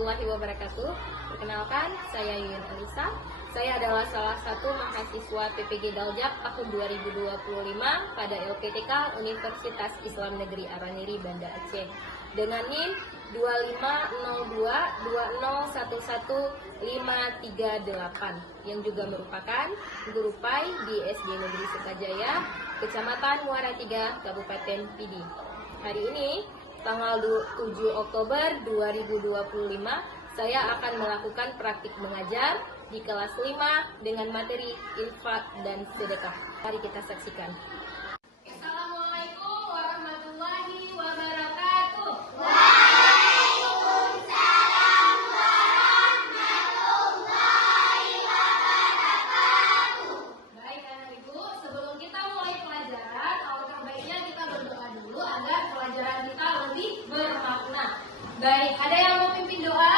warahmatullahi wabarakatuh. Perkenalkan, saya Yuyun Elisa. Saya adalah salah satu mahasiswa PPG Daljak tahun 2025 pada LPTK Universitas Islam Negeri Araniri, Banda Aceh dengan NIM 250220111538 yang juga merupakan guru PAI di SD Negeri Sukajaya, Kecamatan Muara 3, Kabupaten Pidi. Hari ini, tanggal 7 Oktober 2025, saya akan melakukan praktik mengajar di kelas 5 dengan materi infak dan sedekah. Mari kita saksikan. Assalamualaikum warahmatullahi wabarakatuh. Waalaikumsalam warahmatullahi wabarakatuh. Baik anak ibu, sebelum kita mulai pelajaran, alangkah baiknya kita berdoa dulu agar pelajaran kita lebih bermakna. Baik, ada yang mau pimpin doa?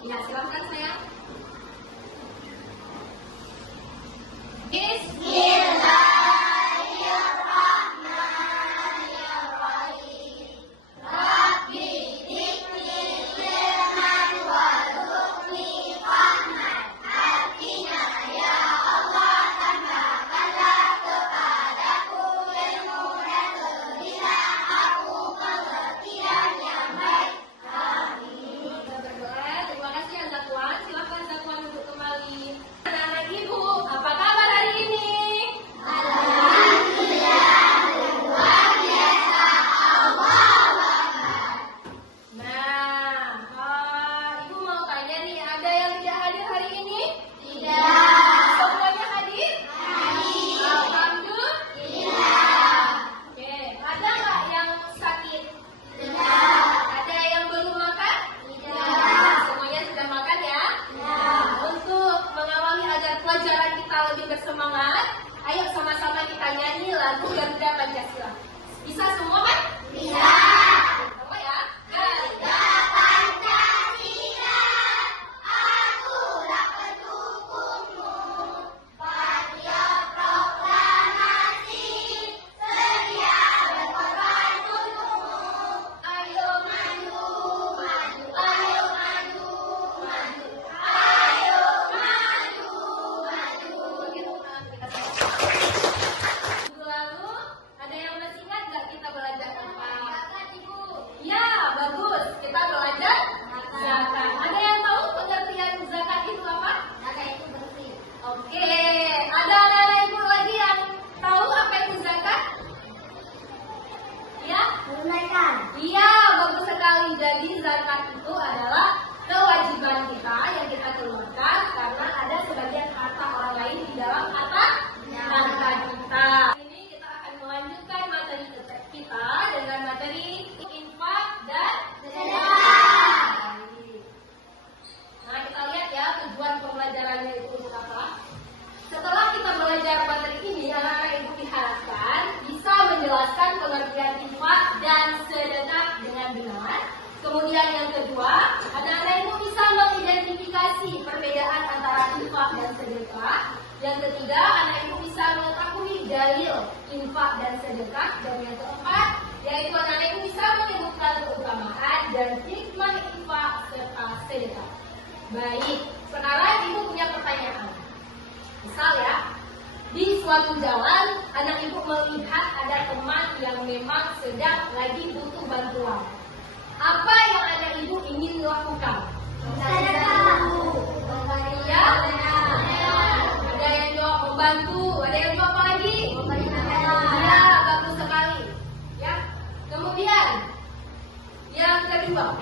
Ya, silahkan saya. Bismillahirrahmanirrahim. Rabbi zidni ilman warzuqni fahman. Artinya, ya Allah, tambahkanlah kepadaku ilmu dan berilah aku pengertian yang baik. Amin. Kita berdoa. Terima kasih ya Zakwan. Silahkan Zakwan duduk kembali. Anak-anak ibu, apa kabar hari ini? Alhamdulillah, luar biasa. Allahu Akbar. Nah, ibu mau tanya nih, ada yang tidak hadir hari ini? Tidak. Semuanya hadir? Hadir. Alhamdulillah. Oke, ada nggak yang sakit? Tidak. Ada yang belum makan? Tidak. Semuanya sudah makan ya? Tidak. Untuk mengawali agar pelajaran kita lebih bersemangat, ayo sama-sama kita nyanyi lagu Garuda Pancasila. Bisa semua kan? Bisa. Semua ya? Garuda Pancasila, akulah pendukungmu. Patriot proklamasi, sedia berkorban untukmu. Ayo maju, maju, ayo maju, maju. Ayo maju, maju. Minggu lalu, ada yang masih ingat nggak kita belajar apa? Zakat, Ibu. Ya, bagus. Kita belajar zakat. Ada yang tahu pengertian zakat itu apa? Zakat itu bersih. Oke, ada anak-anak ibu lagi yang tahu apa itu zakat? Ya? Tunaikan. Iya, bagus sekali. Jadi zakat itu adalah kewajiban kita yang kita keluarkan karena ada sebagian harta orang lain di dalam harta kita. Ini kita akan melanjutkan materi kita dengan materi infak dan Sedekah. Nah, kita lihat ya tujuan pembelajarannya itu untuk apa. Setelah kita belajar materi ini, anak-anak ibu diharapkan bisa menjelaskan pengertian infak dan sedekah dengan benar. Kemudian yang kedua, anak-anak ibu bisa mengidentifikasi perbedaan antara infak dan sedekah. Yang ketiga, anak ibu bisa mengetahui dalil infak dan sedekah. Dan yang keempat, yaitu anak ibu bisa menyebutkan keutamaan dan hikmah infak serta sedekah. Baik, sekarang ibu punya pertanyaan. Misal ya, di suatu jalan, anak ibu melihat ada teman yang memang sedang lagi butuh bantuan. Apa yang anak ibu ingin lakukan? Sedekah. Ya? Ada yang jawab membantu, ada yang jawab apa lagi? Ya, bagus sekali. Ya. Kemudian, yang kedua,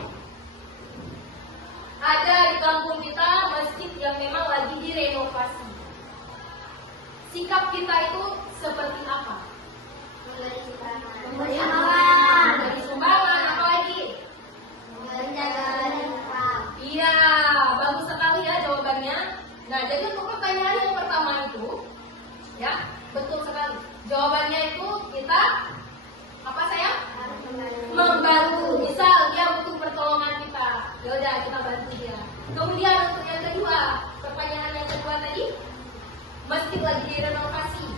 ada di kampung kita masjid yang memang lagi direnovasi. Sikap kita itu seperti apa? Memberi amalan. Memberi sumbangan, apa lagi? Menjaga infak. Iya, bagus sekali ya jawabannya. Nah, jadi untuk pertanyaan yang pertama itu, ya, betul sekali. Jawabannya itu kita apa sayang? Membantu. Misal dia butuh pertolongan kita, ya udah kita bantu dia. Kemudian untuk yang kedua, pertanyaan yang kedua tadi, masjid lagi direnovasi.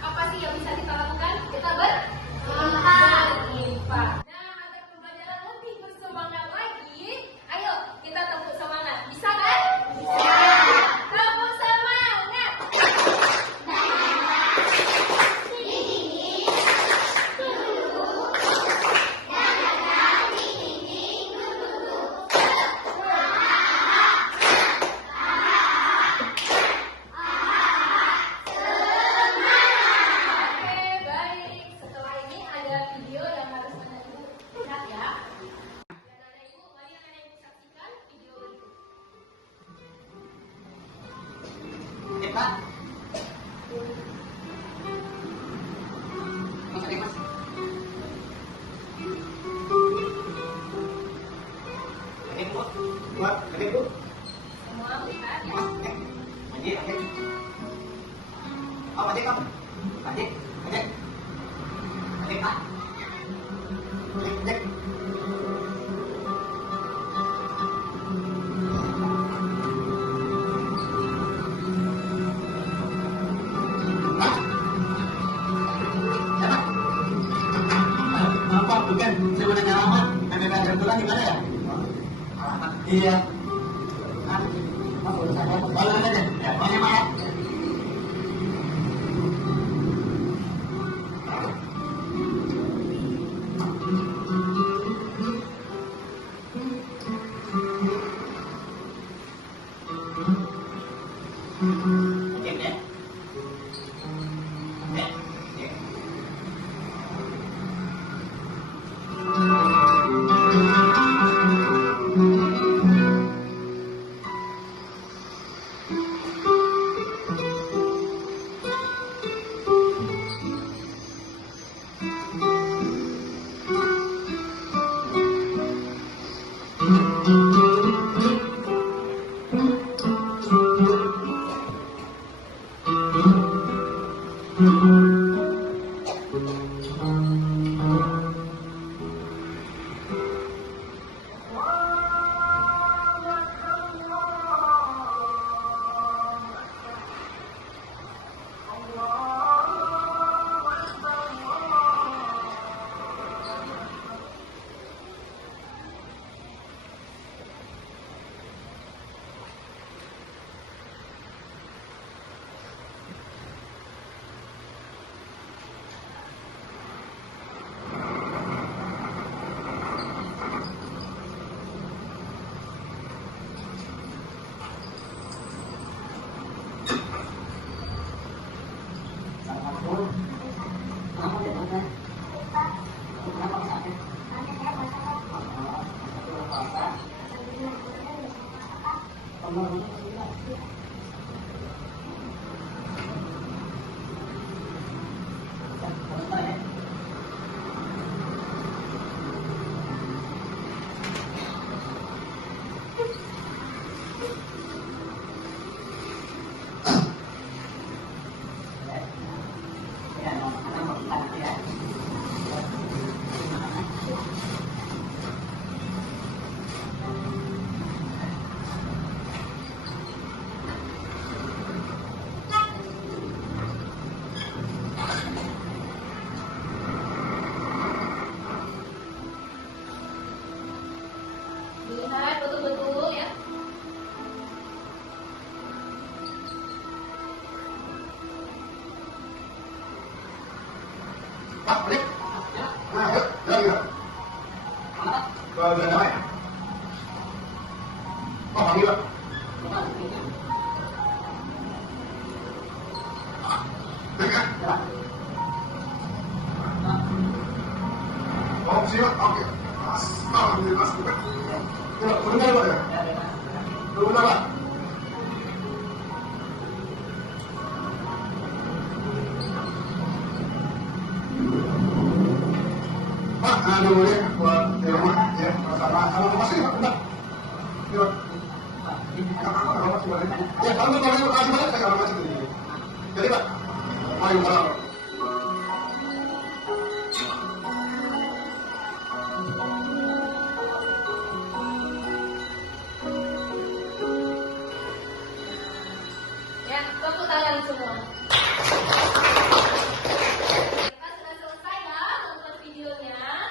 Apa sih yang bisa kita lakukan? Kita berinfak. Nah, agar pembelajaran lebih bersemangat lagi, ayo kita tepuk Buat, oke Bu. Semua melihat ya. Oke. Oh, Pak kamu. Pak Dik. Pak. Dik. Apa bukan saya mau nanya alamat PPPN Rembulan di mana ya? Alamat iya. Boleh aja. Ya, boleh Pak ya. Oke ya. Oke. Lihat betul-betul ya. Pak, balik. Nah, yuk, jalan. Ke jalan lain. Oh, kami Pak. Jalan. Oh, siap. Oke. Alhamdulillah. Benar, Pak ya? Benar, Pak. Pak, aduh ya, buat di rumah ya, sama masih Pak, bentar. Ya, kalau masih balik, ya kalau masih balik, saya kalau masih balik. Jadi Pak, ayo Pak. Ya, tepuk tangan semua. Kita sudah selesai ya nonton videonya.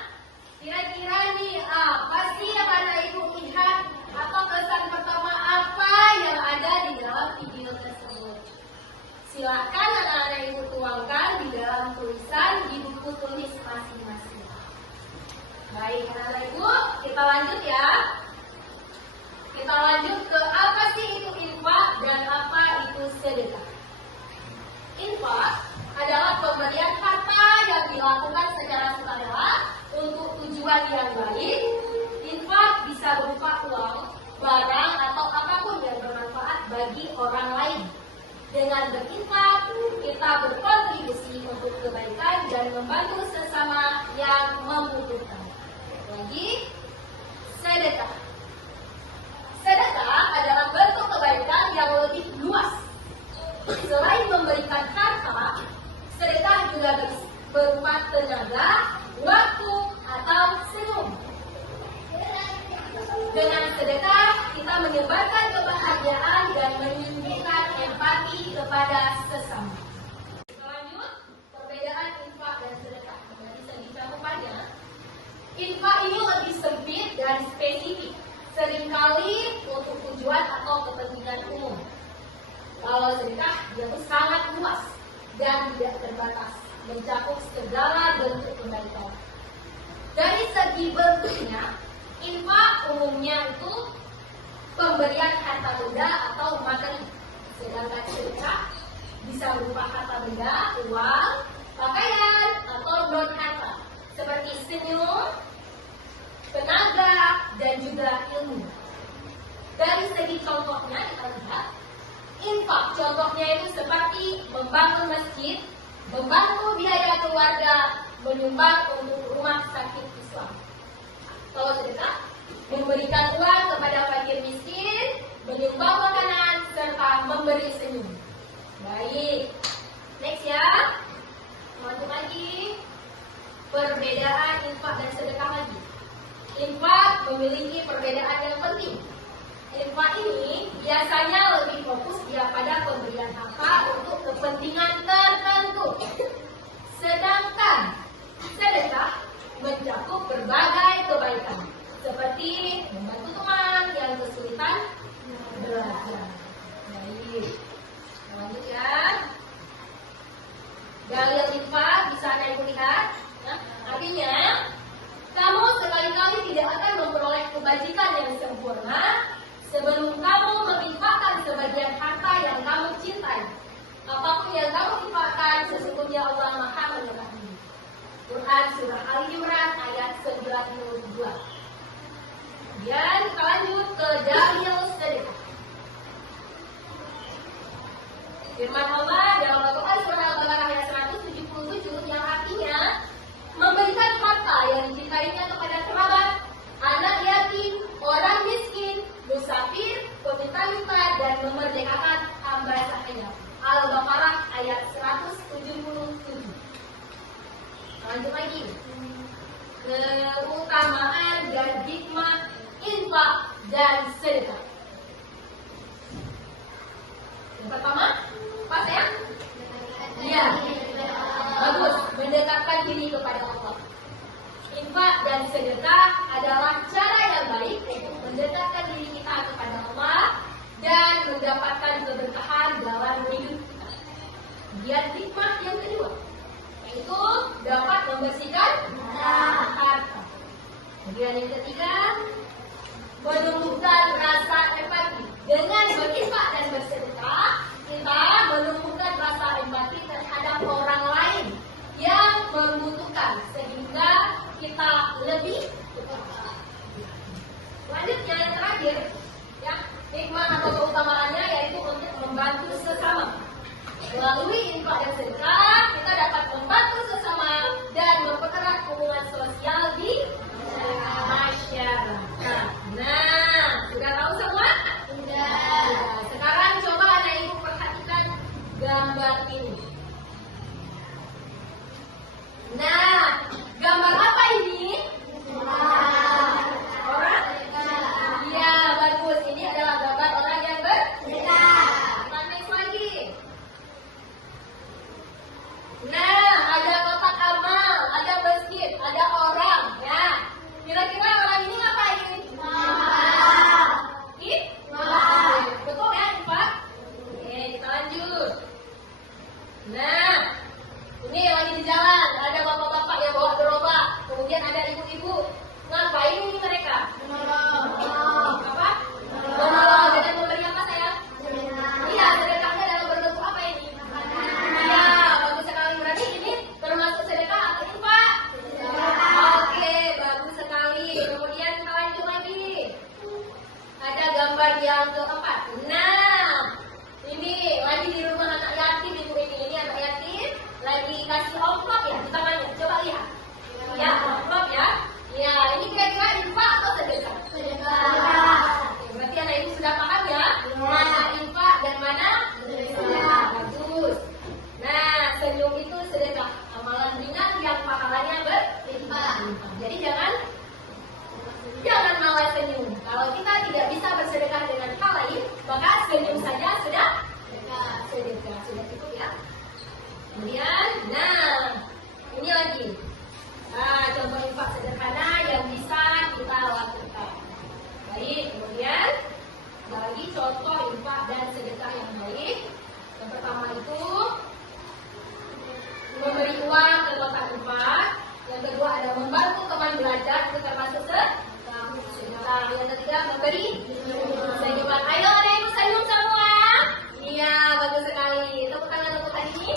Kira-kira nih apa sih yang Anda Ibu lihat atau kesan pertama apa yang ada di dalam video tersebut? Silakan anak-anak Ibu tuangkan di dalam tulisan di buku tulis masing-masing. Baik, anak-anak Ibu, kita lanjut ya. Kita lanjut ke apa sih itu infak dan apa itu sedekah. Infak adalah pemberian harta yang dilakukan secara sukarela untuk tujuan yang baik. Infak bisa berupa uang, barang, atau apapun yang bermanfaat bagi orang lain. Dengan berinfak, kita berkontribusi untuk kebaikan dan membantu sesama yang membutuhkan. Lagi, sedekah. sedekah kita menyebarkan kebahagiaan dan menunjukkan empati kepada sesama. Lanjut, perbedaan infak dan sedekah. Dari segi cakupannya, infak ini lebih sempit dan spesifik, seringkali untuk tujuan atau kepentingan umum. Kalau sedekah, dia itu sangat luas dan tidak terbatas, mencakup segala bentuk kebaikan. Dari segi bentuknya, infak umumnya itu pemberian harta benda atau materi, sedangkan sedekah bisa berupa harta benda, uang, pakaian, atau non harta seperti senyum, tenaga, dan juga ilmu. Dari segi contohnya kita lihat, infak contohnya itu seperti membangun masjid, membantu biaya keluarga, menyumbang untuk rumah sakit Islam. Kalau sedekah, memberikan uang kepada fakir miskin, menyumbang makanan, serta memberi senyum. Baik, next ya. Lanjut lagi. Perbedaan infak dan sedekah lagi. Infak memiliki perbedaan yang penting. Infak ini biasanya lebih fokus dia pada pemberian harta untuk kepentingan tertentu. Sedangkan sedekah mencakup berbagai kebaikan, seperti membantu teman yang kesulitan belajar. Baik, lanjut ya. Dalil infak bisa Anda ibu lihat. Artinya, kamu sekali-kali tidak akan memperoleh kebajikan yang sempurna sebelum kamu menginfakkan sebagian harta yang kamu cintai. Apapun yang kamu infakkan, sesungguhnya Allah Maha mengetahui. Quran Surah Ali Imran ayat 92. Kemudian kita lanjut ke dalil sedekah. Firman Allah dalam Al-Quran Surah Al-Baqarah ayat 177 yang artinya memberikan harta yang dicintainya kepada kerabat, anak yatim, orang miskin, musafir, peminta-minta, dan memerdekakan hamba sahaya. Al-Baqarah ayat 177. Lanjut lagi. Keutamaan dan hikmah infak dan sedekah. Yang pertama, pas ya? Iya. Bagus, mendekatkan diri kepada Allah. Infak dan sedekah adalah cara yang baik untuk mendekatkan diri kita kepada Allah dan mendapatkan keberkahan dalam hidup kita. Kemudian hikmah yang kedua, yaitu dapat membersihkan harta. Kemudian yang ketiga, menumbuhkan rasa empati. Dengan berinfak dan bersedekah, kita menumbuhkan rasa empati terhadap orang lain yang membutuhkan, sehingga kita lebih bermanfaat. Selanjutnya yang terakhir, ya, hikmah atau keutamaannya yaitu untuk membantu sesama. Melalui infak dan sedekah, kita dapat membantu sesama dan mempererat hubungan sosial di masyarakat. Nah, sudah tahu semua? Sudah. Sekarang coba anak ibu perhatikan gambar ini. Nah, gambar apa ini? Orang? Iya, bagus. Ini adalah gambar orang yang bersedekah. Kita next lagi. Nah, ada kotak amal, ada masjid, ada orang, ya. Kira-kira orang ini ngapain? Betul ya, Pak? Oke, kita lanjut. Nah, ini lagi di jalan, ada bapak-bapak yang bawa gerobak, kemudian ada ibu-ibu. Ngapain ini mereka? Apa? Menolong. Dengan memberi apa saya? Iya, sedekahnya dalam bentuk apa ini? Iya, bagus sekali. Berarti ini termasuk sedekah atau infak? Oke, bagus sekali. Kemudian kita lanjut lagi. Ada gambar yang keempat. Nah, ini lagi di rumah anak yatim ibu ini. Ini anak yatim lagi kasih amplop ya di tangannya. Coba lihat. Ya, amplop ya. Ya, ini kira-kira infak atau sedekah? Sedekah. Oke, berarti anak ibu sudah paham ya? Mana infak dan mana sedekah. Bagus. Nah, senyum itu sedekah. Amalan ringan yang pahalanya berlimpah. Jadi jangan malas senyum. Kalau kita tidak contoh infak dan sedekah yang baik. Yang pertama itu memberi uang ke kotak infak. Yang kedua ada membantu teman belajar, itu termasuk sedekah. Yang ketiga memberi senyuman. Ayo ada ibu senyum semua. Iya, bagus sekali. Tepuk tangan untuk hari ini.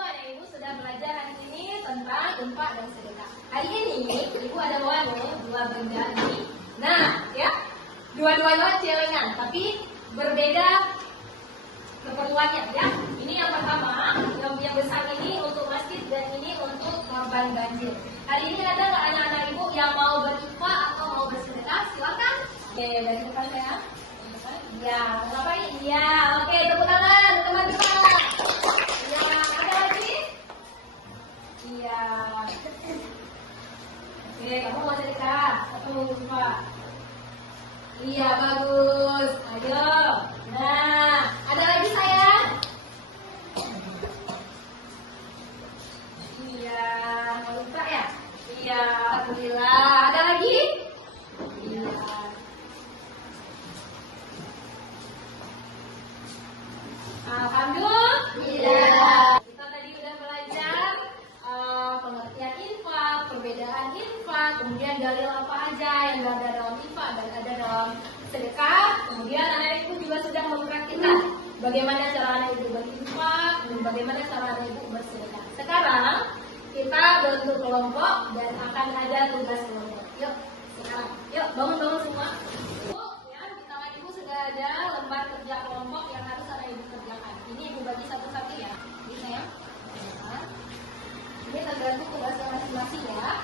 Anak ibu sudah belajar hari ini tentang infak dan sedekah. Hari ini ibu ada bawa dua benda ini. Nah, ya, dua-duanya celengan, tapi berbeda keperluannya, ya. Ini yang pertama, yang besar ini untuk masjid dan ini untuk korban banjir. Hari ini ada nggak anak-anak ibu yang mau berinfak atau mau bersedekah? Silakan. Oke, dari depan saya. Ya, ngapain? Iya, oke, tepuk tangan teman-teman. Ya, ada lagi? Iya. Oke, kamu mau sedekah atau mau berinfak? Iya, bagus. Ayo. Nah, ada lagi sayang? Iya, mau lupa ya? Iya, alhamdulillah. Ada lagi? Iya. Alhamdulillah. Kita tadi udah belajar pengertian infak, perbedaan infak, kemudian dalil apa aja yang ada dalam infak dan ada dalam sedekah. Kemudian anak ibu juga sudah mempraktikkan bagaimana cara anak ibu berinfak dan bagaimana cara anak ibu bersedekah. Sekarang kita bentuk kelompok dan akan ada tugas kelompok. Yuk, sekarang, yuk bangun semua. Ya, di tangan ibu sudah ada lembar kerja kelompok yang harus anak ibu kerjakan. Ini ibu bagi satu-satu ya. Ini sayang. Ini tergantung tugasnya masing-masing ya.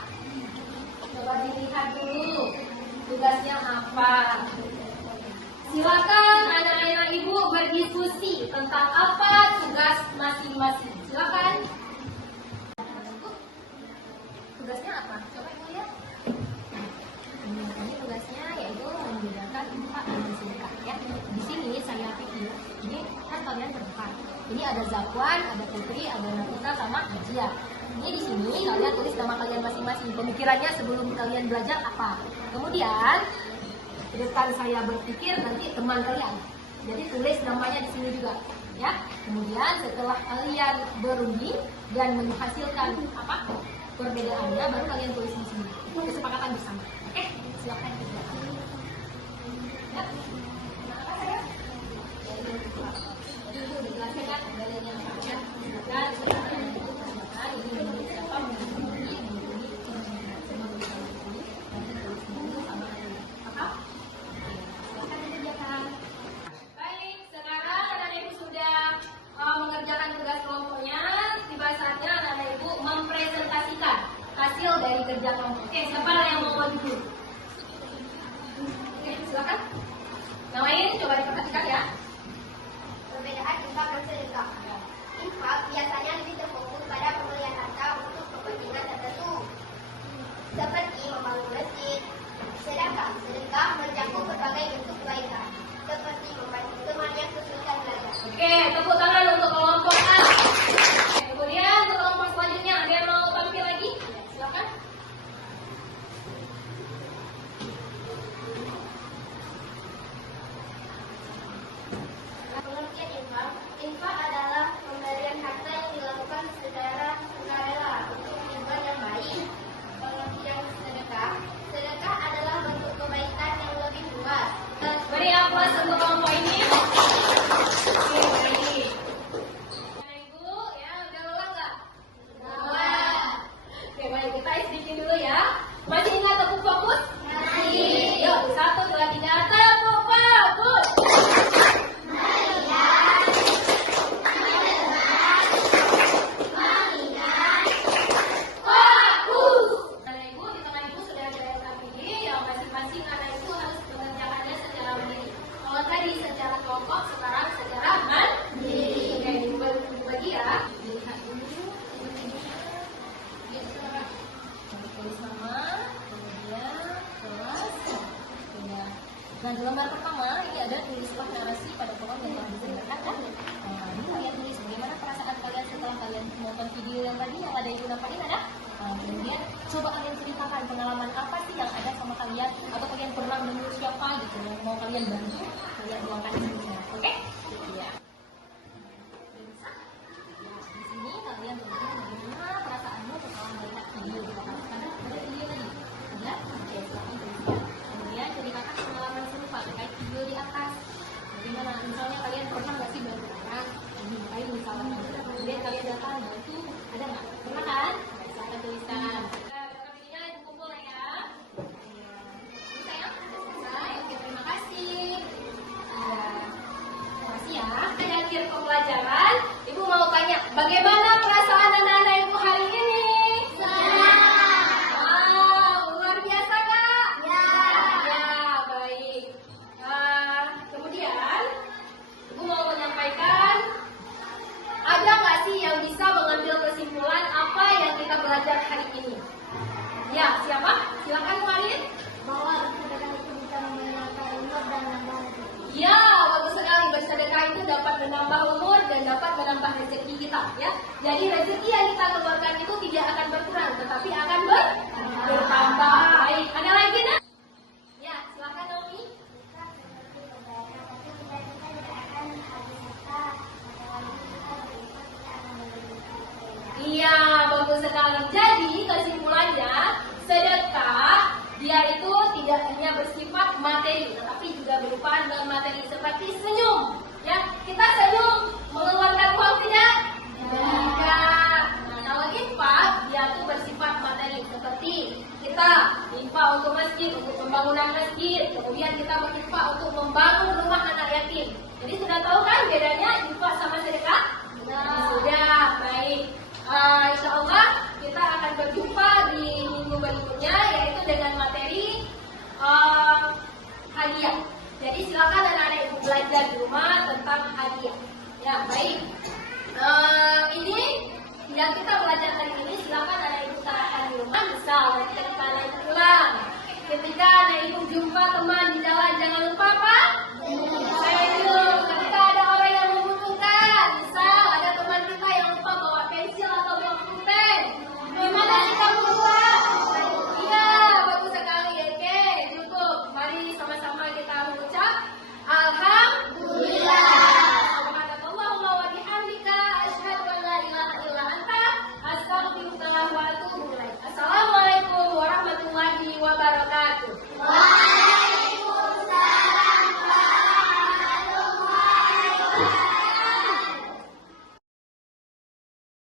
Coba dilihat dulu tugasnya apa. Silakan anak-anak ibu berdiskusi tentang apa tugas masing-masing. Silakan. Tugasnya apa? Coba ibu lihat. Ini tugasnya yaitu membedakan infak dan sedekah ya. Di sini saya pikir ini kan kalian berempat. Ini ada Zakwan, ada Putri, ada Nafisa sama Ajia. Ini di sini kalian tulis nama kalian masing-masing. Pemikirannya sebelum kalian belajar apa. Kemudian di depan saya berpikir nanti teman kalian. Jadi tulis namanya di sini juga, ya. Kemudian setelah kalian berunding dan menghasilkan apa perbedaannya, baru kalian tulis di sini. Itu kesepakatan bersama. Oke, silakan kerjakan. Ya. Kenapa saya? Jadi itu dijelaskan dari yang saya. Dan sekarang ini menurut siapa menghubungi semua tulisan ini nanti tulis dulu sama apa? Silakan dikerjakan. Baik, sekarang anak ibu sudah mengerjakan tugas kelompoknya. Tiba saatnya anak ibu mempresentasikan hasil dari kerja kelompok. Oke, siapa yang mau maju dulu? Oke, silakan. Yang lain coba diperhatikan ya. Perbedaan infak dan sedekah. Infak biasanya lebih terfokus pada pembelian harta untuk kepentingan tertentu, seperti membangun masjid. Sedekah mencakup berbagai bentuk kebaikan, seperti membantu teman yang kesulitan belajar. Oke, tepuk tangan untuk kelompok A. Kemudian untuk kelompok selanjutnya, ada yang mau tampil lagi? Silakan. Pengertian infak. Infak adalah pemberian harta yang dilakukan secara sukarela untuk tujuan yang baik. Pengertian sedekah. Sedekah adalah bentuk kebaikan yang lebih luas. Beri aplaus untuk kelompok ini. Oke, baik. Anak ibu, ya udah lelah nggak? Lelah. Oke, baik, kita istirahat dulu ya. Masih ingat tepuk fokus? Masih. Yuk, 1, 2, 3, tepuk fokus. Secara kelompok, sekarang secara mandiri. Oke, dibagi ya. Dilihat dulu. Tulis nama, kemudian kelas. Nah, di lembar pertama ini ada tulislah narasi pada program yang telah disediakan kan? Nah, ini kalian tulis bagaimana perasaan kalian setelah kalian menonton video yang tadi yang ada ibu nampakin ada? Kemudian coba kalian ceritakan pengalaman apa sih yang ada sama kalian atau kalian pernah menurut siapa gitu mau kalian bantu, kalian luangkan semuanya, oke? Iya. Bisa? Ya, di sini kalian tuliskan bagaimana perasaanmu setelah melihat video. Karena ada video tadi, ya, oke, silahkan tuliskan. Kemudian ceritakan pengalaman serupa terkait video di atas. Bagaimana? Misalnya kalian pernah nggak sih bantu orang? Kayak misalnya, kemudian kalian datang bantu, ada nggak? Pernah kan? Silahkan tuliskan. Videonya dikumpul ya. Bisa ya? Selesai. Oke, terima kasih. Terima kasih ya. Di akhir pembelajaran, Ibu mau tanya, bagaimana perasaan anak-anak Ibu hari ini? Wow, luar biasa nggak? Ya, baik. Kemudian, Ibu mau menyampaikan, ada nggak sih yang bisa mengambil kesimpulan apa yang kita belajar hari ini? Ya, siapa? Silakan Marin. Bahwa bersedekah itu bisa menambah umur dan menambah rezeki. Ya, bagus sekali. Bersedekah itu dapat menambah umur dan dapat menambah rezeki kita, ya. Jadi rezeki yang kita keluarkan itu tidak akan berkurang, tetapi akan bertambah. Baik, ada lagi nak? Ya, silakan Naomi. Iya, bagus sekali. Jadi kesimpulannya, sedekah dia itu tidak hanya bersifat materi, tetapi juga berupa non materi seperti senyum. Ya, kita senyum mengeluarkan uang tidak? Tidak. Nah, kalau infak dia itu bersifat materi seperti kita infak untuk masjid, untuk pembangunan masjid, kemudian kita berinfak untuk membangun rumah anak yatim. Jadi sudah tahu kan bedanya infak sama sedekah? Sudah, baik. Insya Allah kita akan berjumpa di minggu berikutnya, yaitu dengan materi hadiah. Jadi silakan anak-anak Ibu belajar di rumah tentang hadiah. Ya, baik. Ini yang kita belajar hari ini, silakan anak Ibu terapkan di rumah. Misal nanti kita naik pulang, ketika anak Ibu jumpa teman di jalan, jangan lupa apa? Senyum. Ketika ada orang yang membutuhkan, misal ada teman kita yang lupa bawa pensil atau bawa pulpen, gimana kita buat? Iya, bagus sekali. Oke, cukup. Mari sama-sama kita mengucap Alhamdulillah. Subhanakallahumma wa bihamdika asyhadu an la ilaha illa anta astaghfiruka wa atubu ilaik. Assalamualaikum warahmatullahi wabarakatuh.